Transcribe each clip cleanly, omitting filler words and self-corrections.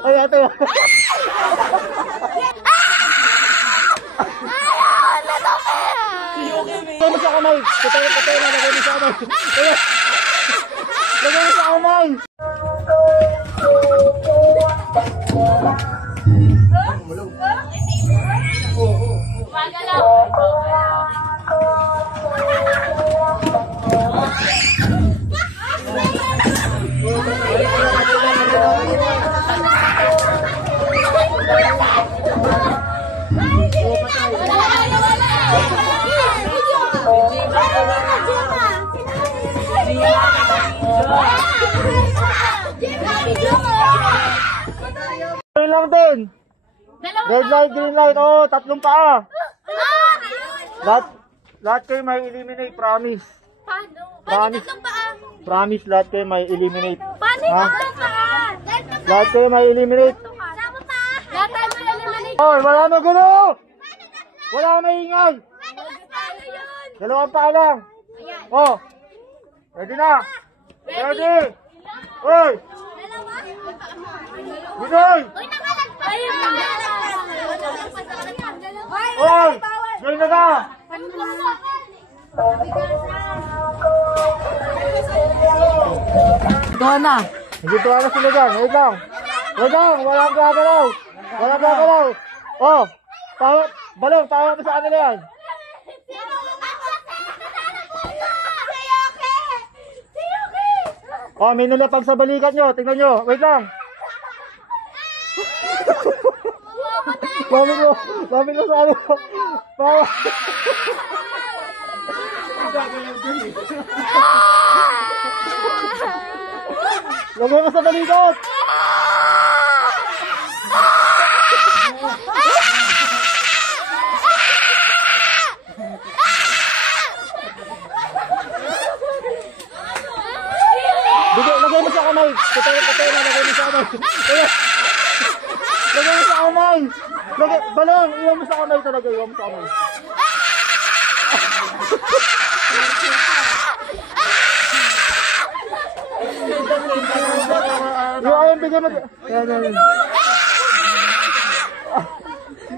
Ay, ate. Lagay mo sa kamay. Patay na, lagay mo sa kamay. Lagay mo sa kamay. Ayun lang din. Red light, green light. Oh, tatlong paa. Lahat kayo may eliminate, promise. Paano? Promise. Promise, lahat kayo may eliminate. Paano yung tatlong paa? Lahat kayo may eliminate. Lahat tayo may eliminate. Oh, wala na gulo. Wala na ingay. Dalawang paa lang. Oh. Ready na. Ready. Oy. Binoy. Oy. Join na ka. Doon na. Hindi to na sila dyan. Wait lang. Wait lang. Walang gagalaw. Walang gagalaw. Oh. Balong. Tawa pa sa kanila yan. Oh, may nalapag sa balikat nyo. Tingnan nyo. Wait lang. Lamig mo sa ano. Pawa. Lagay mo sa balikat. Lagay mo sa kamay. Patay na, lagay mo sa kamay. Lagay mo sa kamay. Balong, iwan mo sa kamay talaga. Iwan mo sa kamay. Iwan, bigay mo. Yan.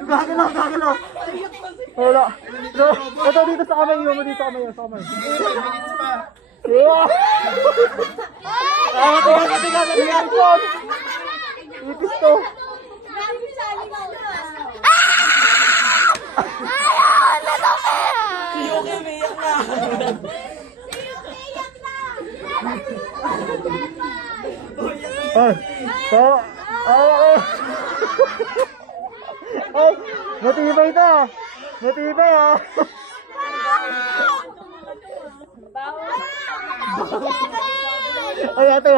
Gagalaw. Wala. Ito dito sa kamay. Iwan mo dito sa kamay. Sa kamay. Tiga. Ipis to. Matibay ito. Matibay ah. Ay, ate.